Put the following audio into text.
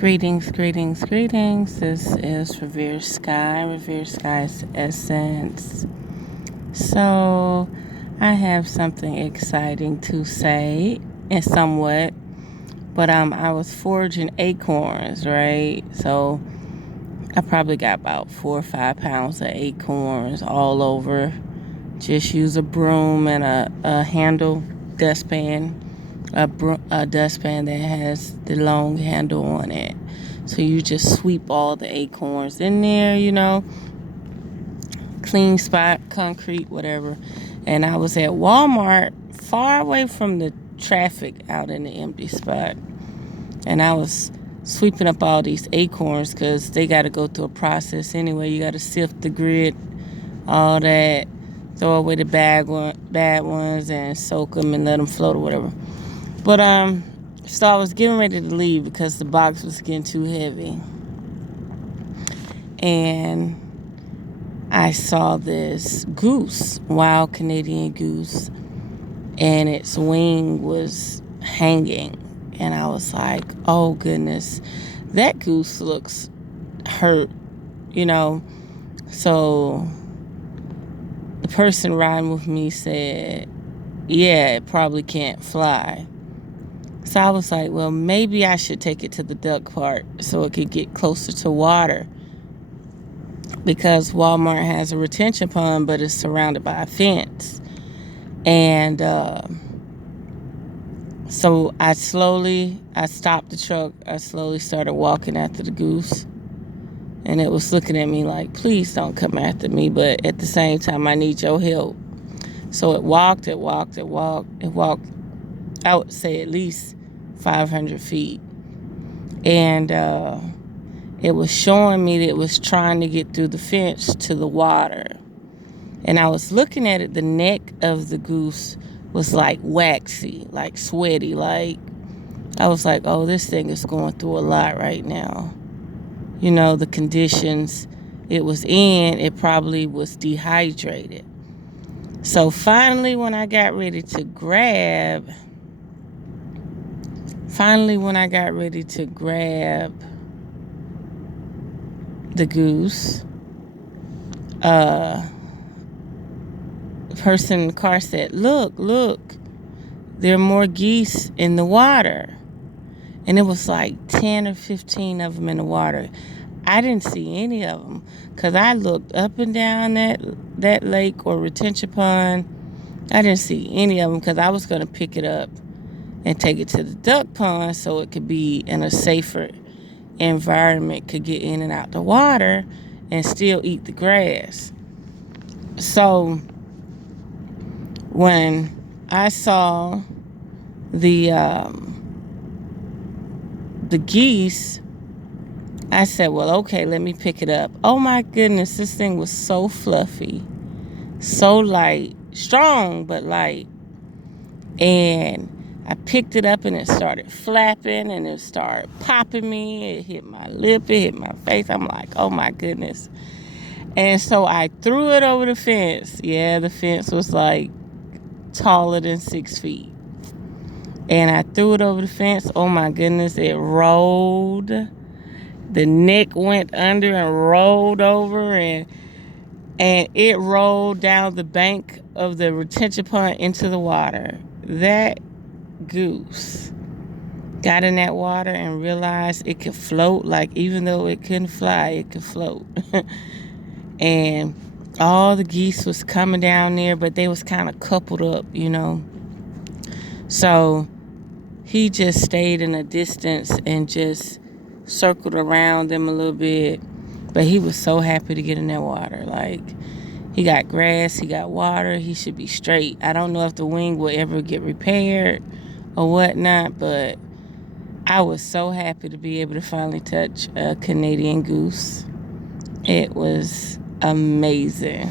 Greetings, greetings, greetings. This is Revere Sky's Essence. So, I have something exciting to say, and somewhat, but I was foraging acorns, right? So, I probably got about 4 or 5 pounds of acorns all over. Just use a broom and a handle dustpan. A dustpan that has the long handle on it. So you just sweep all the acorns in there, clean spot, concrete, whatever. And I was at Walmart, far away from the traffic, out in the empty spot. And I was sweeping up all these acorns because they got to go through a process anyway. You got to sift the grit, all that, throw away the bad ones and soak them and let them float or whatever. But, so I was getting ready to leave because the box was getting too heavy. And I saw this goose, wild Canadian goose, and its wing was hanging. And I was like, oh goodness, that goose looks hurt, So the person riding with me said, yeah, it probably can't fly. So I was like, well, maybe I should take it to the duck park so it could get closer to water. Because Walmart has a retention pond, but it's surrounded by a fence. And so I stopped the truck. I slowly started walking after the goose. And it was looking at me like, please don't come after me. But at the same time, I need your help. So it walked. It walked, I would say at least 500 feet. And it was showing me that it was trying to get through the fence to the water. And I was looking at it. The neck of the goose was like waxy, like sweaty. Like, I was like, oh, this thing is going through a lot right now. The conditions it was in, it probably was dehydrated. So finally, when I got ready to grab the goose, the person in the car said, look, there are more geese in the water. And it was like 10 or 15 of them in the water. I didn't see any of them because I looked up and down that lake or retention pond. I didn't see any of them because I was going to pick it up and take it to the duck pond so it could be in a safer environment, could get in and out the water and still eat the grass. So when I saw the geese, I said, well, okay, let me pick it up. Oh my goodness, this thing was so fluffy, so light, strong but light. And I picked it up and it started flapping and it started popping me. It hit my lip, it hit my face. I'm like, oh my goodness. And so I threw it over the fence. Yeah, the fence was like taller than 6 feet. And I threw it over the fence. Oh my goodness, it rolled. The neck went under and rolled over, and it rolled down the bank of the retention pond into the water. That goose got in that water and realized it could float. Like, even though it couldn't fly, it could float. And all the geese was coming down there, but they was kind of coupled up, So he just stayed in a distance and just circled around them a little bit. But he was so happy to get in that water. Like, he got grass, he got water, he should be straight. I don't know if the wing will ever get repaired or whatnot, but I was so happy to be able to finally touch a Canadian goose. It was amazing.